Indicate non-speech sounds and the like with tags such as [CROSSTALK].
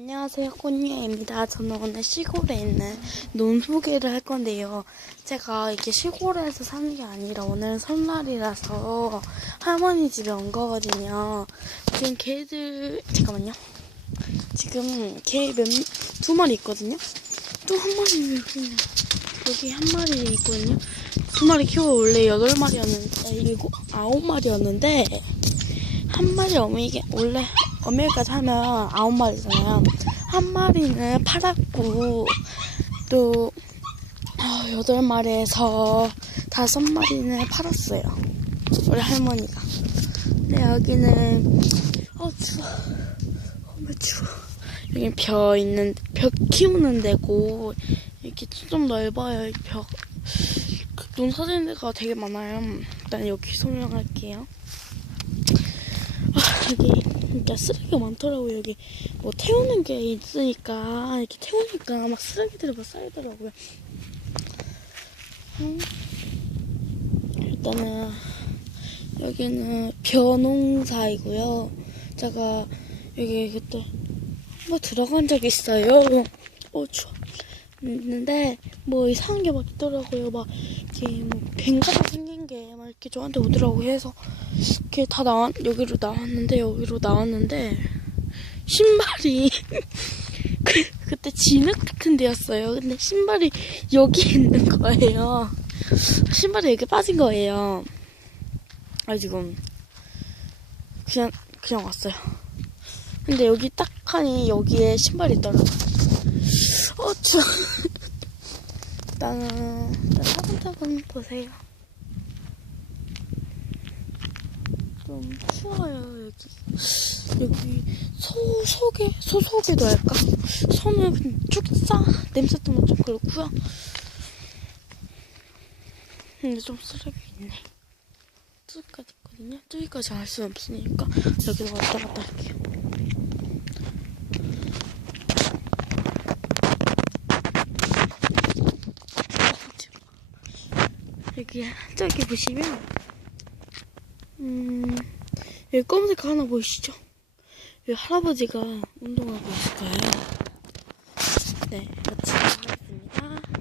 안녕하세요, 꽃녀입니다. 저는 오늘 시골에 있는 논 소개를 할 건데요. 제가 이게 시골에서 사는 게 아니라 오늘 설날이라서 할머니 집에 온 거거든요. 지금 개들, 잠깐만요. 지금 개 몇, 두 마리 있거든요? 또 한 마리 여기 있네. 여기 한 마리 있거든요. 두 마리 키워 원래 여덟 마리였는데, 일곱, 아홉 마리였는데, 한 마리 어미게 원래 어미까지 하면 아홉 마리잖아요. 한 마리는 팔았고 또 어, 여덟 마리에서 다섯 마리는 팔았어요. 우리 할머니가. 근데 여기는 어 추워. 너무 추워. 여기 벼 있는 벼 키우는 데고 이렇게 좀 넓어요. 이 벼. 그논 사는 데가 되게 많아요. 일단 여기 설명할게요. 아, 여기 진짜 쓰레기가 많더라고요. 여기 뭐 태우는 게 있으니까 이렇게 태우니까 막 쓰레기들이 막 쌓이더라고요. 음, 일단은 여기는 벼농사이고요. 제가 여기 그때 한번 들어간 적이 있어요. 어 추워. 있는데 뭐 이상한 게 막 있더라고요. 막 이렇게 뭐게막 이렇게 저한테 오더라고요. 해서 이렇게 다 나왔 여기로 나왔는데 여기로 나왔는데 신발이 [LAUGHS] 그 그때 진흙 같은 데였어요. 근데 신발이 여기 있는 거예요. 신발이 여기 빠진 거예요. 아 지금 그냥 그냥 왔어요. 근데 여기 딱 하니 여기에 신발이 있더라고. 어. 일단은 일단 차근차근 보세요. 좀 추워요 여기. 여기 소 속에 소 속에도 할까? 소는 쭉싸 냄새 때문에 좀 그렇고요. 근데 좀 쓰레기 있네. 저기까지 있거든요. 저기까지 갈 수는 없으니까 여기로 왔다 갔다 할게요. 여기 저기 보시면 음, 여기 검은색 하나 보이시죠? 여기 할아버지가 운동하고 있을 거예요. 네, 마치겠습니다.